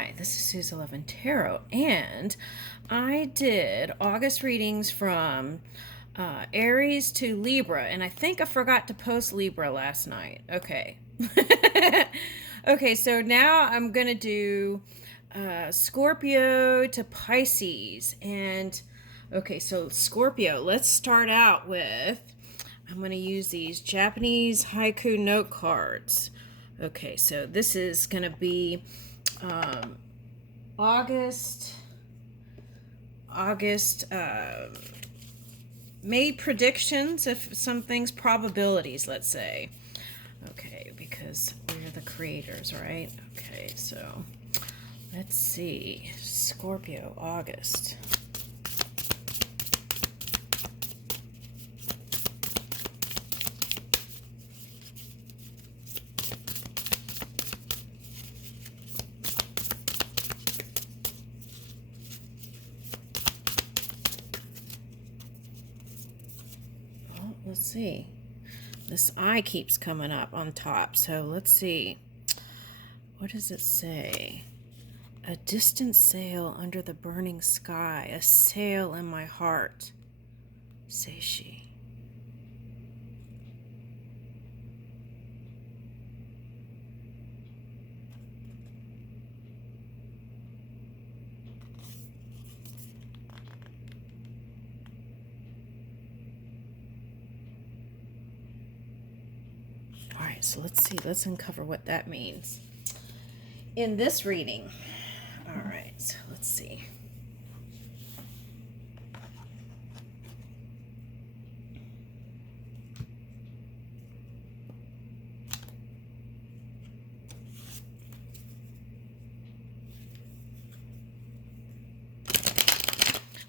Hi, this is Suze 11 Tarot, and I did August readings from Aries to Libra, and I think I forgot to post Libra last night. Okay. Okay, so now I'm going to do Scorpio to Pisces. And, okay, so Scorpio, let's start out with, I'm going to use these Japanese haiku note cards. Okay, so this is going to be August, made predictions of some things, probabilities, let's say. Okay, because we're the creators, right? Okay, so let's see. Scorpio, August. Let's see. This eye keeps coming up on top. So let's see. What does it say? A distant sail under the burning sky, a sail in my heart, says she. All right, so let's see. Let's uncover what that means in this reading. All right, so let's see.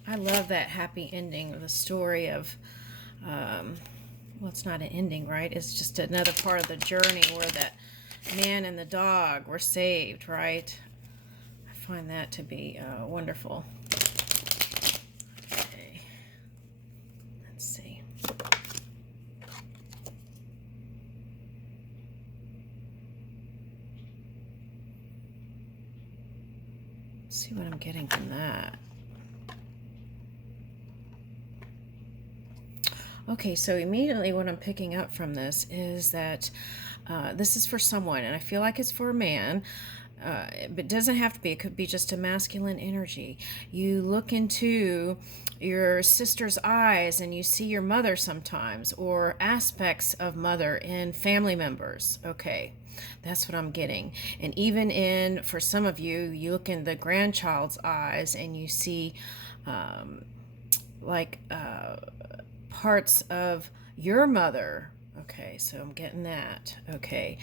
I love that happy ending of the story of, well, it's not an ending, right? It's just another part of the journey where that man and the dog were saved, right? I find that to be wonderful. Okay, let's see. Let's see what I'm getting from that. Okay, so immediately what I'm picking up from this is that this is for someone, and I feel like it's for a man, but it doesn't have to be. It could be just a masculine energy. You look into your sister's eyes and you see your mother sometimes, or aspects of mother in family members. Okay, that's what I'm getting. And even for some of you, you look in the grandchild's eyes and you see parts of your mother. Okay, so I'm getting that. Okay.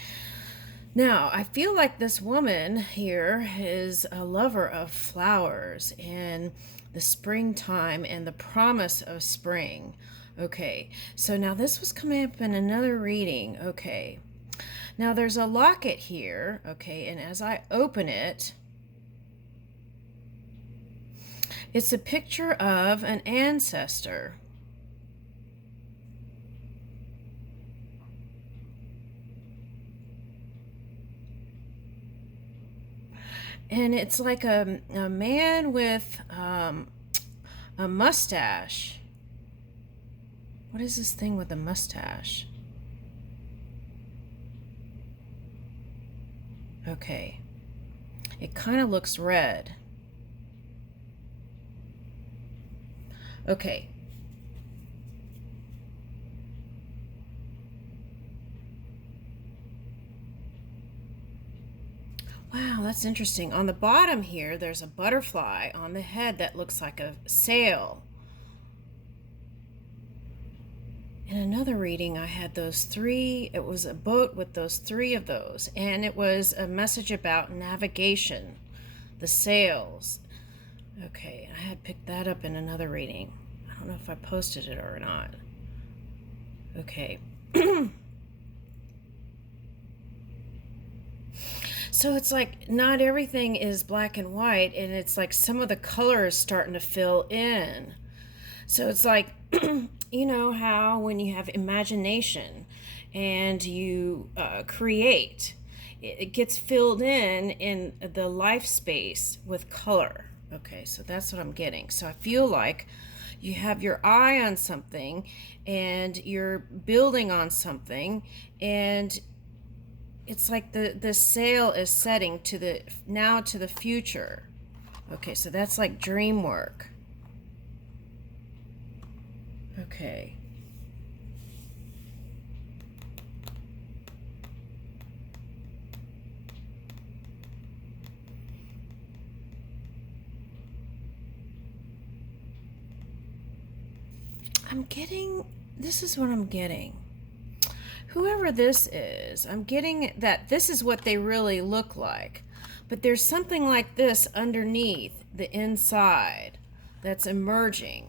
Now, I feel like this woman here is a lover of flowers and the springtime and the promise of spring. Okay, so now this was coming up in another reading. Okay, now there's a locket here. Okay, and as I open it, it's a picture of an ancestor. And it's like a man with a mustache. What is this thing with a mustache? Okay. It kind of looks red. Okay. Wow, that's interesting. On the bottom here, there's a butterfly on the head that looks like a sail. In another reading, I had those three. It was a boat with those three of those, and it was a message about navigation, the sails. Okay, I had picked that up in another reading. I don't know if I posted it or not. Okay. So it's like not everything is black and white, and it's like some of the color is starting to fill in. So it's like, you know how when you have imagination and you create, it gets filled in the life space with color. Okay, so that's what I'm getting. So I feel like you have your eye on something and you're building on something, and it's like the sail is setting to the future. Okay, so that's like dream work. Okay. This is what I'm getting. Whoever this is, I'm getting that this is what they really look like. But there's something like this underneath the inside that's emerging.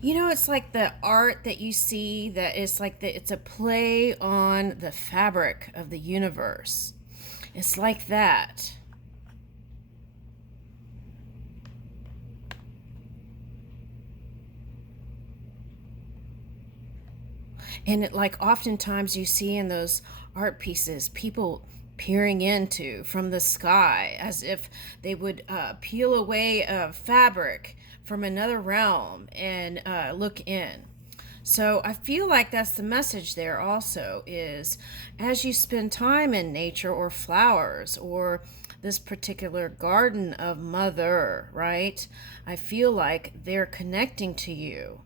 You know, it's like the art that you see that is like it's a play on the fabric of the universe. It's like that. And it, like, oftentimes you see in those art pieces people peering into from the sky as if they would peel away a fabric from another realm and look in. So I feel like that's the message there also, is as you spend time in nature or flowers or this particular garden of mother, right? I feel like they're connecting to you.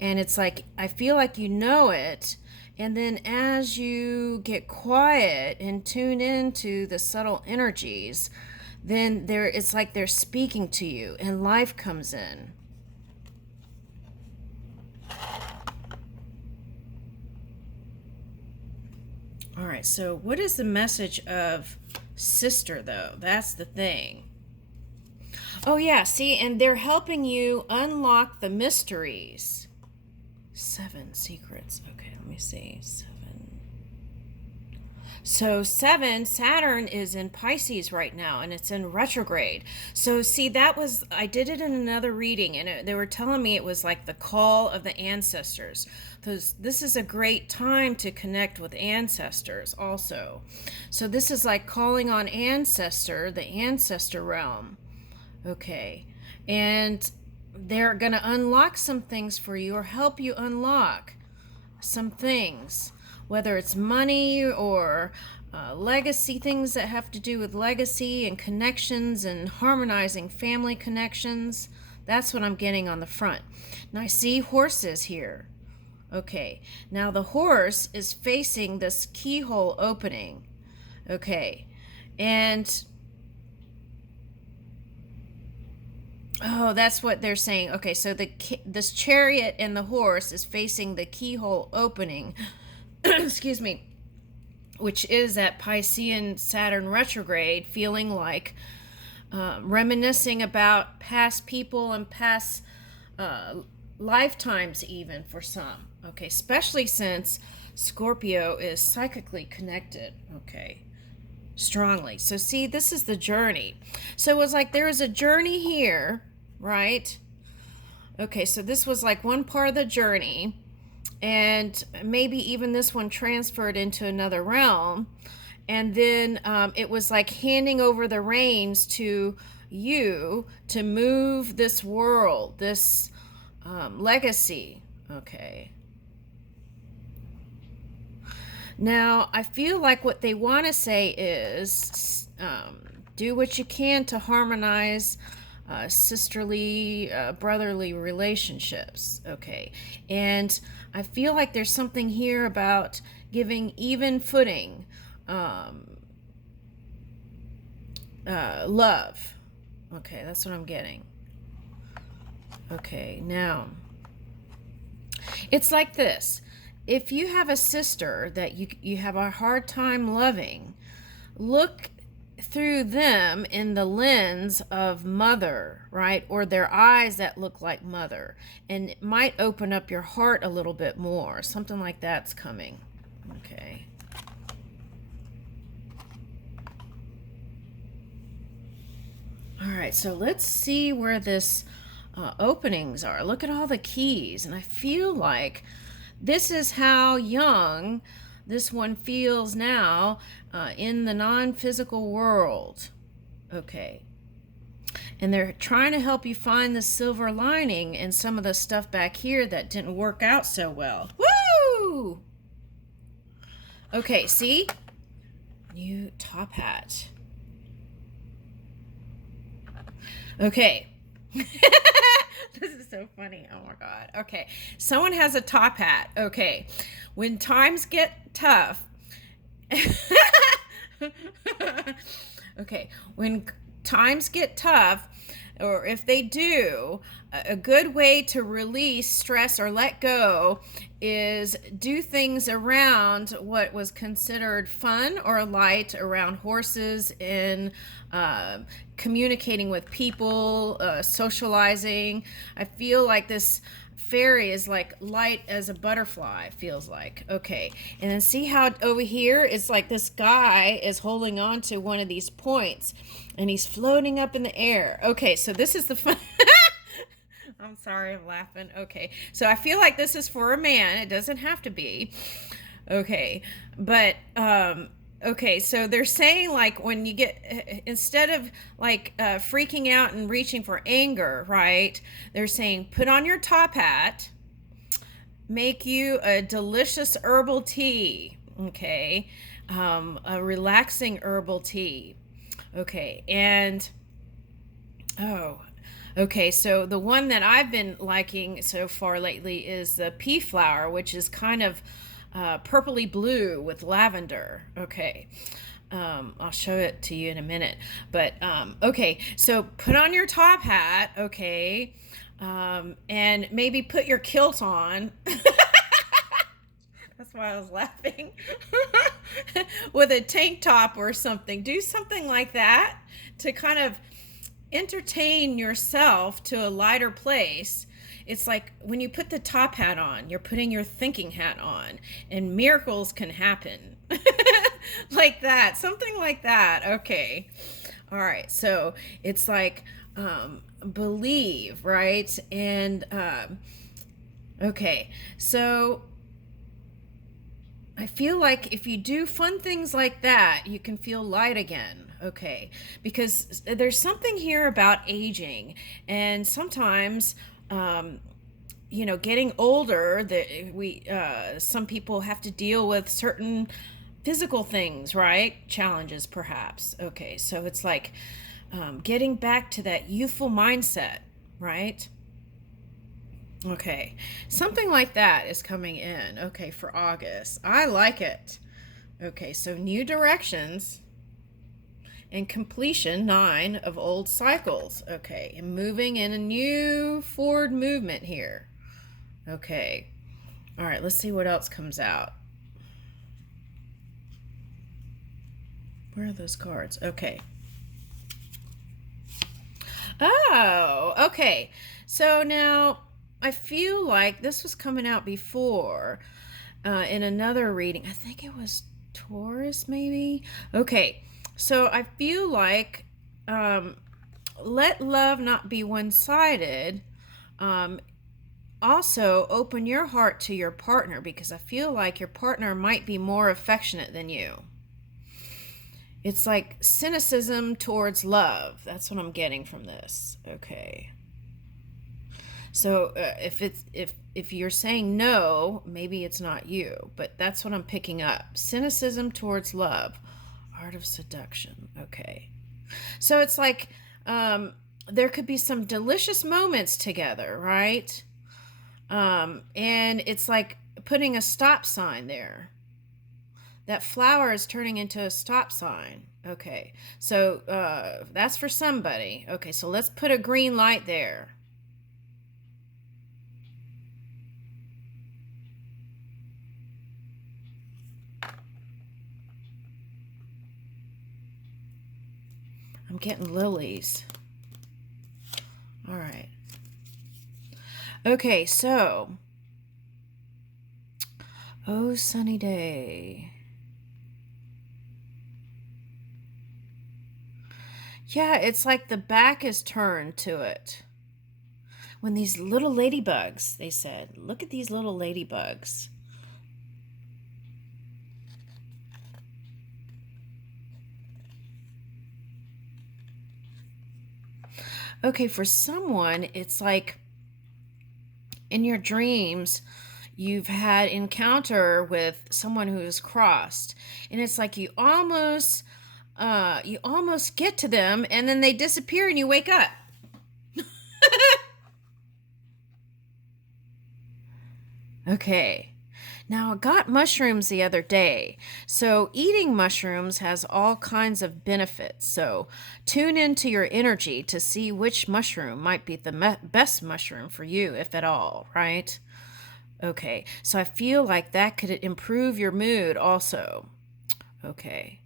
And it's like, I feel like you know it. And then as you get quiet and tune into the subtle energies, then it's like they're speaking to you and life comes in. All right, so what is the message of sister, though? That's the thing. Oh, yeah, see, and they're helping you unlock the mysteries. 7 secrets. Okay, let me see. 7. So 7, Saturn is in Pisces right now, and it's in retrograde. So see, I did it in another reading, and they were telling me it was like the call of the ancestors. This is a great time to connect with ancestors also. So this is like calling on the ancestor realm. Okay. And they're going to unlock some things for you or help you unlock some things, whether it's money or legacy, things that have to do with legacy and connections and harmonizing family connections. That's what I'm getting on the front. Now I see horses here. Okay, now the horse is facing this keyhole opening. Okay, and oh, that's what they're saying. Okay, so this chariot and the horse is facing the keyhole opening. Excuse me. Which is that Piscean Saturn retrograde, feeling like reminiscing about past people and past lifetimes, even for some. Okay, especially since Scorpio is psychically connected. Okay, strongly. So see, this is the journey. So it was like there was a journey here, right? Okay, so this was like one part of the journey, and maybe even this one transferred into another realm, and then it was like handing over the reins to you to move this world, this legacy. Okay. Now, I feel like what they want to say is do what you can to harmonize sisterly, brotherly relationships. Okay. And I feel like there's something here about giving even footing, love. Okay, that's what I'm getting. Okay, now, it's like this. If you have a sister that you have a hard time loving, look through them in the lens of mother, right? Or their eyes that look like mother. And it might open up your heart a little bit more. Something like that's coming. Okay. All right, so let's see where this openings are. Look at all the keys. And I feel like this is how young this one feels now in the non-physical world. Okay. And they're trying to help you find the silver lining in some of the stuff back here that didn't work out so well. Woo! Okay, see? New top hat. Okay. This is so funny. Oh my God. Okay. Someone has a top hat. Okay. When times get tough. Okay. When times get tough, or if they do, a good way to release stress or let go is do things around what was considered fun or light, around horses, in communicating with people, socializing. I feel like this fairy is like light as a butterfly, feels like. Okay, and then see how over here it's like this guy is holding on to one of these points and he's floating up in the air. Okay, so this is the fun. I'm sorry, I'm laughing. Okay, so I feel like this is for a man. It doesn't have to be. Okay, but okay, so they're saying like when you get, instead of like freaking out and reaching for anger, right? They're saying put on your top hat, make you a delicious herbal tea, okay? A relaxing herbal tea. Okay, and oh, okay, so the one that I've been liking so far lately is the pea flower, which is kind of purpley blue with lavender. Okay, I'll show it to you in a minute. But okay, so put on your top hat, okay, and maybe put your kilt on. That's why I was laughing. With a tank top or something. Do something like that to kind of entertain yourself to a lighter place. It's like when you put the top hat on, you're putting your thinking hat on, and miracles can happen. Like that. Something like that. Okay. All right. So it's like believe, right? And okay. So I feel like if you do fun things like that, you can feel light again. Okay. Because there's something here about aging. And sometimes, getting older, that some people have to deal with certain physical things, right? Challenges, perhaps. Okay. So it's like getting back to that youthful mindset, right? Okay, something like that is coming in, okay, for August. I like it. Okay, so new directions and completion, 9 of old cycles. Okay, and moving in a new forward movement here. Okay, all right, let's see what else comes out. Where are those cards? Okay. Oh, okay. So now I feel like this was coming out before in another reading. I think it was Taurus, maybe. Okay, so I feel like let love not be one-sided. Also, open your heart to your partner, because I feel like your partner might be more affectionate than you. It's like cynicism towards love. That's what I'm getting from this. Okay. So if you're saying no, maybe it's not you, but that's what I'm picking up. Cynicism towards love, art of seduction. Okay, so it's like there could be some delicious moments together, right? And it's like putting a stop sign there. That flower is turning into a stop sign. Okay, so that's for somebody. Okay, so let's put a green light there. I'm getting lilies. All right. Okay, so, oh, sunny day. Yeah, it's like the back is turned to it. When these little ladybugs, they said, look at these little ladybugs. Okay, for someone, it's like in your dreams, you've had encounter with someone who is crossed, and it's like you almost get to them, and then they disappear, and you wake up. Okay. Now, I got mushrooms the other day. So, eating mushrooms has all kinds of benefits. So, tune into your energy to see which mushroom might be the best mushroom for you, if at all, right? Okay. So, I feel like that could improve your mood also. Okay.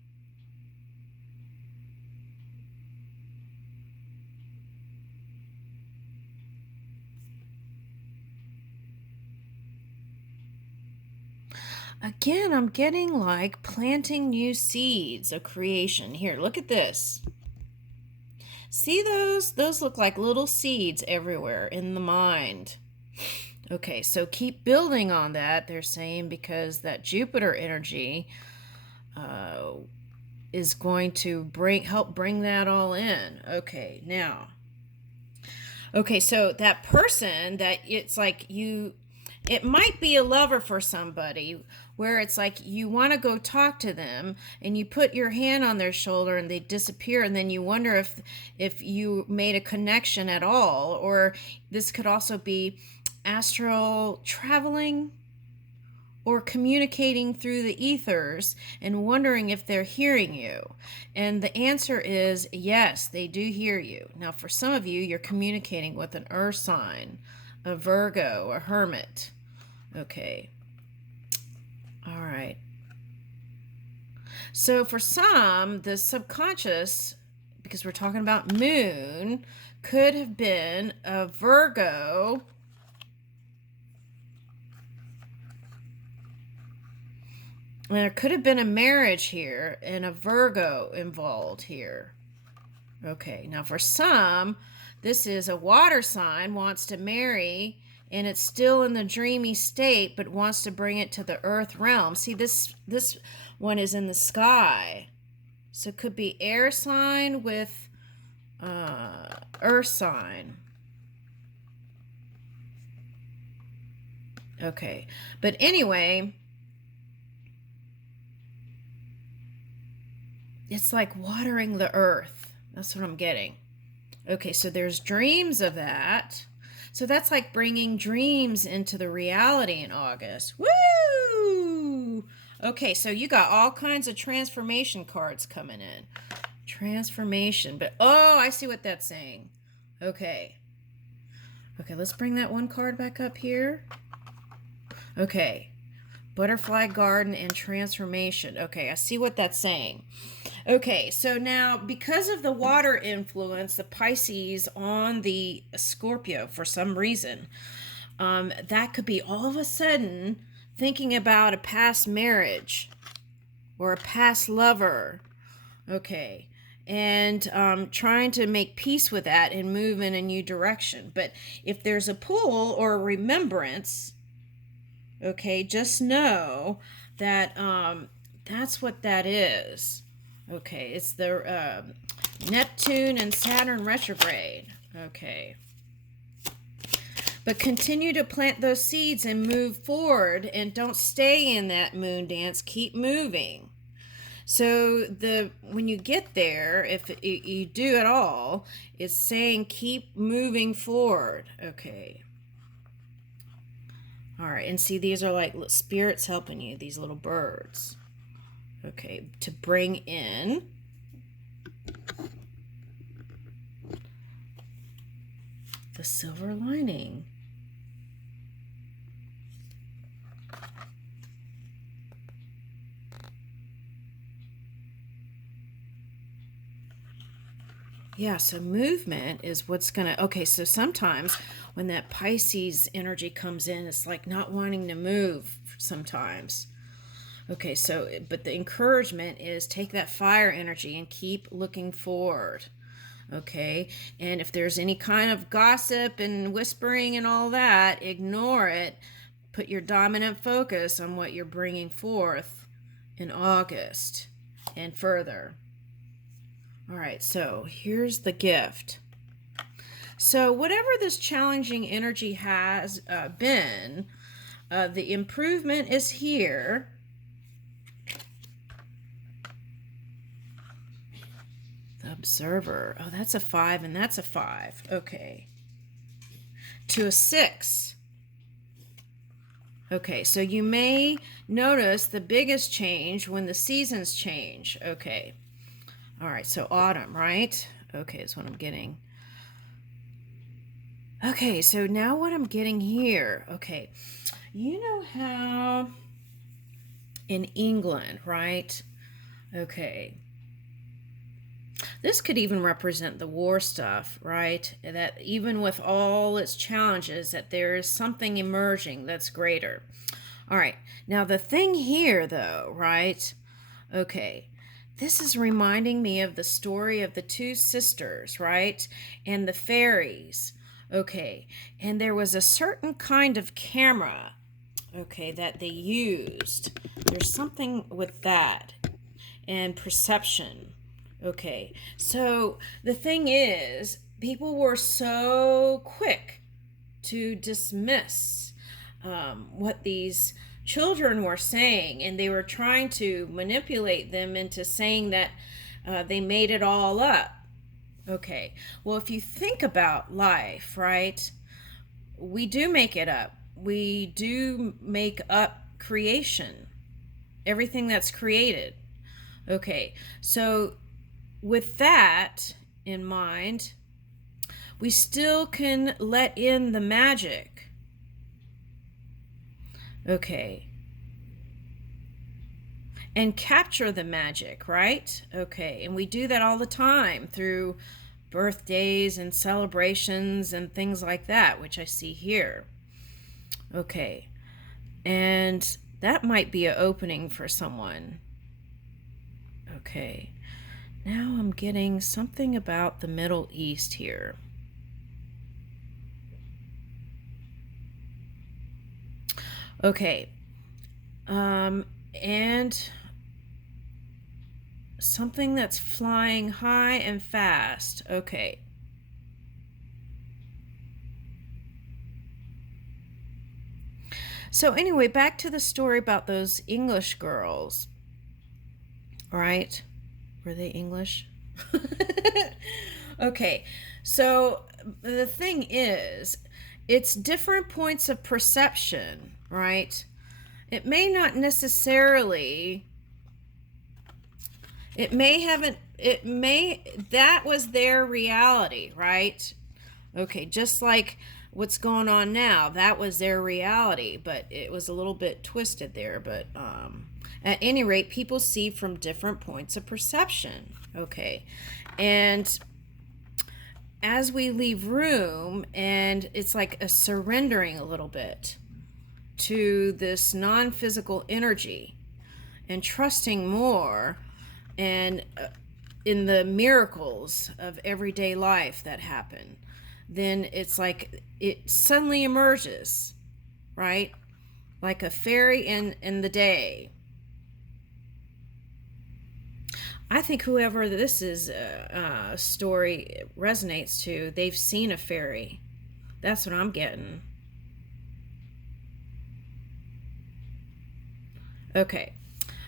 Again, I'm getting like planting new seeds of creation. Here, look at this. See those? Those look like little seeds everywhere in the mind. Okay, so keep building on that, they're saying, because that Jupiter energy uh, is going to help bring that all in. Okay, now. Okay, so that person that it's like it might be a lover for somebody where it's like you want to go talk to them and you put your hand on their shoulder and they disappear, and then you wonder if you made a connection at all. Or this could also be astral traveling or communicating through the ethers and wondering if they're hearing you. And the answer is yes, they do hear you. Now, for some of you, you're communicating with an earth sign, a Virgo, a hermit. Okay. All right. So for some, the subconscious, because we're talking about moon, could have been a Virgo. And there could have been a marriage here and a Virgo involved here. Okay, now for some, this is a water sign, wants to marry, and it's still in the dreamy state, but wants to bring it to the earth realm. See, this one is in the sky. So it could be air sign with earth sign. Okay, but anyway, it's like watering the earth. That's what I'm getting. Okay, so there's dreams of that. So that's like bringing dreams into the reality in August. Woo! Okay, so you got all kinds of transformation cards coming in. Transformation. But, oh, I see what that's saying. Okay. Okay, let's bring that one card back up here. Okay. Butterfly garden and transformation. Okay, I see what that's saying. Okay, so now because of the water influence, the Pisces on the Scorpio for some reason, that could be all of a sudden thinking about a past marriage or a past lover. Okay, and trying to make peace with that and move in a new direction. But if there's a pull or a remembrance, okay, just know that that's what that is. Okay, it's the Neptune and Saturn retrograde. Okay. But continue to plant those seeds and move forward, and don't stay in that moon dance. Keep moving. So when you get there, if you do at all, it's saying keep moving forward. Okay. All right, and see, these are like spirits helping you, these little birds. Okay, to bring in the silver lining. Yeah, so movement is what's going to... Okay, so sometimes when that Pisces energy comes in, it's like not wanting to move sometimes. Okay, so, but the encouragement is take that fire energy and keep looking forward. Okay, and if there's any kind of gossip and whispering and all that, ignore it. Put your dominant focus on what you're bringing forth in August and further. All right, so here's the gift. So whatever this challenging energy has been, the improvement is here. The observer. Oh, that's a 5 and that's a 5. Okay. To a 6. Okay, so you may notice the biggest change when the seasons change. Okay. All right, so autumn, right? Okay, is what I'm getting. Okay, so now what I'm getting here. Okay, you know how in England, right? Okay. This could even represent the war stuff, right? That even with all its challenges, that there is something emerging that's greater. All right, now the thing here, though, right? Okay, this is reminding me of the story of the two sisters, right? And the fairies. Okay, and there was a certain kind of camera, okay, that they used. There's something with that and perception. Okay, so the thing is, people were so quick to dismiss what these children were saying, and they were trying to manipulate them into saying that they made it all up. Okay, well, if you think about life, right, we do make it up. We do make up creation, everything that's created. Okay, so with that in mind, we still can let in the magic. Okay. And capture the magic, right? Okay. And we do that all the time through birthdays and celebrations and things like that, which I see here. Okay. And that might be an opening for someone. Okay. Now I'm getting something about the Middle East here. Okay. And something that's flying high and fast. Okay. So anyway, back to the story about those English girls. All right. Were they English? Okay. So the thing is, it's different points of perception, right? It may not necessarily, that was their reality, right? Okay, just like what's going on now, that was their reality, but it was a little bit twisted there. But at any rate, people see from different points of perception. Okay, and as we leave room, and it's like a surrendering a little bit to this non-physical energy and trusting more and in the miracles of everyday life that happen, then it's like it suddenly emerges, right? Like a fairy in the day. I think whoever this is story resonates to, they've seen a fairy. That's what I'm getting. Okay,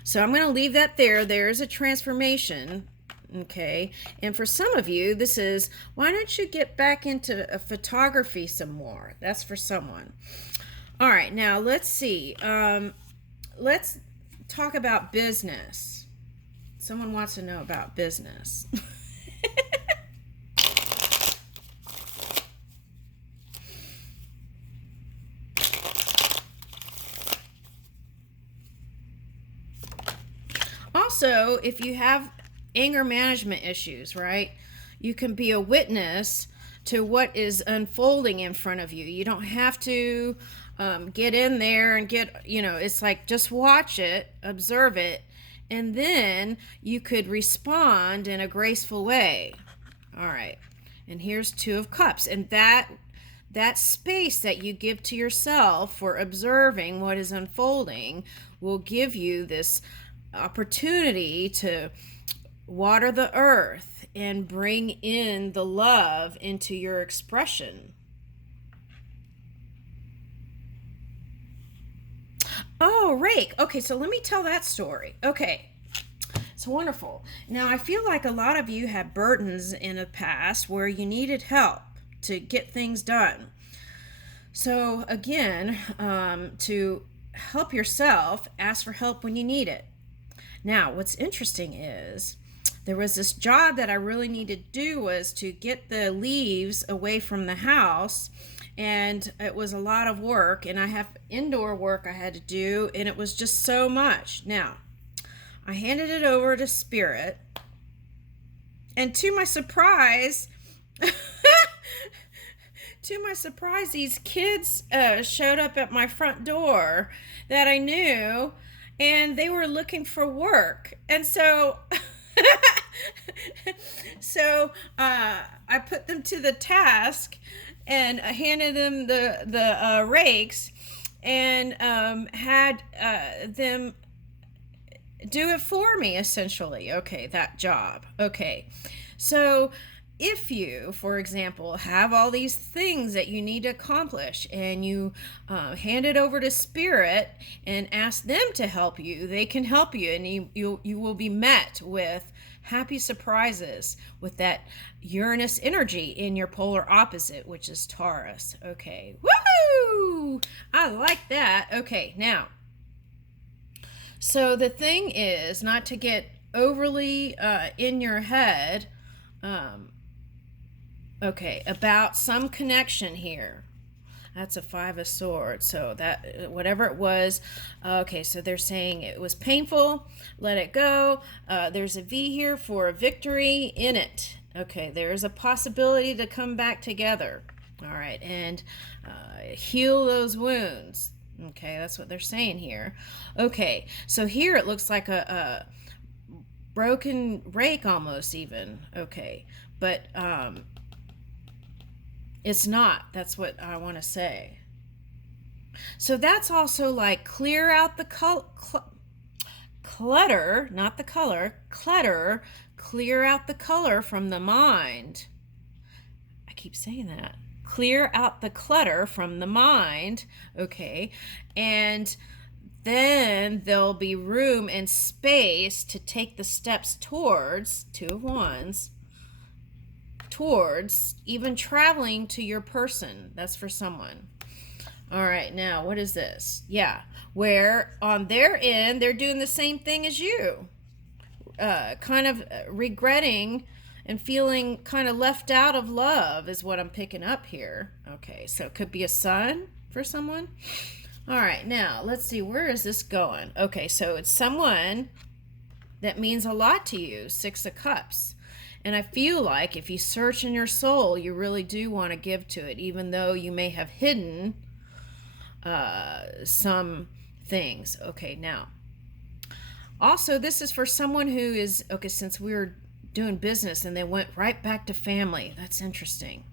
so I'm going to leave that there. There's a transformation. Okay, and for some of you, this is, why don't you get back into photography some more? That's for someone. All right, now let's see. Let's talk about business. Someone wants to know about business. Also, if you have anger management issues, right, you can be a witness to what is unfolding in front of you. You don't have to get in there and it's like just watch it, observe it, and then you could respond in a graceful way. All right, and here's Two of Cups, and that space that you give to yourself for observing what is unfolding will give you this opportunity to water the earth and bring in the love into your expression. Oh, rake. Okay, so let me tell that story. Okay. It's wonderful. Now, I feel like a lot of you had burdens in the past where you needed help to get things done. So, again, to help yourself, ask for help when you need it. Now, what's interesting is there was this job that I really needed to do was to get the leaves away from the house, and it was a lot of work, and I have indoor work I had to do, and it was just so much. Now, I handed it over to Spirit, and to my surprise, these kids showed up at my front door that I knew, and they were looking for work. And so I put them to the task and handed them the rakes, and had them do it for me, essentially. Okay, that job. Okay, so if you, for example, have all these things that you need to accomplish, and you hand it over to Spirit and ask them to help you, they can help you, and you will be met with happy surprises with that Uranus energy in your polar opposite, which is Taurus. Okay, woohoo! I like that. Okay, now, so the thing is not to get overly in your head, okay, about some connection here. That's a 5 of Swords. So that, whatever it was, okay, so they're saying it was painful, let it go. There's a V here for a victory in it. Okay, there's a possibility to come back together. All right, and heal those wounds. Okay, that's what they're saying here. Okay, so here it looks like a broken rake almost even. Okay, but it's not. That's what I want to say. So that's also like clear out the clutter, not the color, clutter, clear out the color from the mind. I keep saying that. Clear out the clutter from the mind, okay, and then there'll be room and space to take the steps towards, 2 of Wands, towards even traveling to your person. That's for someone. All right, now what is this? Yeah, where on their end they're doing the same thing as you, kind of regretting and feeling kind of left out of love is what I'm picking up here. Okay, so it could be a son for someone. All right, now let's see, where is this going? Okay, so it's someone that means a lot to you, 6 of Cups. And I feel like if you search in your soul, you really do want to give to it, even though you may have hidden some things. Okay, now, also this is for someone who is, okay, since we were doing business and they went right back to family. That's interesting.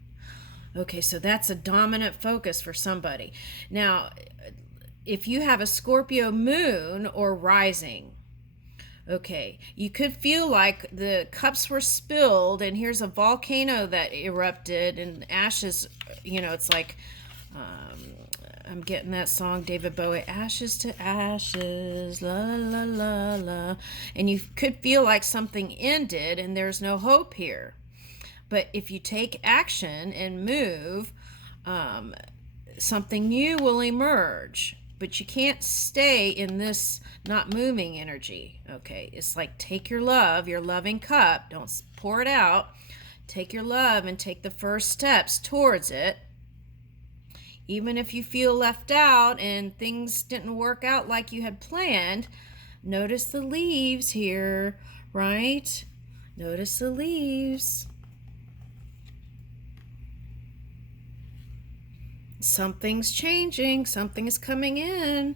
Okay, so that's a dominant focus for somebody. Now, if you have a Scorpio moon or rising, okay, you could feel like the cups were spilled and here's a volcano that erupted and ashes, you know, it's like, I'm getting that song, David Bowie, ashes to ashes, la la la la. And you could feel like something ended and there's no hope here. But if you take action and move, something new will emerge. But you can't stay in this not moving energy. Okay, it's like take your love, your loving cup, don't pour it out. Take your love and take the first steps towards it. Even if you feel left out and things didn't work out like you had planned, notice the leaves here, right? Notice the leaves. Something's changing, something is coming in.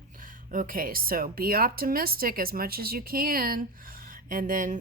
Okay, so be optimistic as much as you can. And then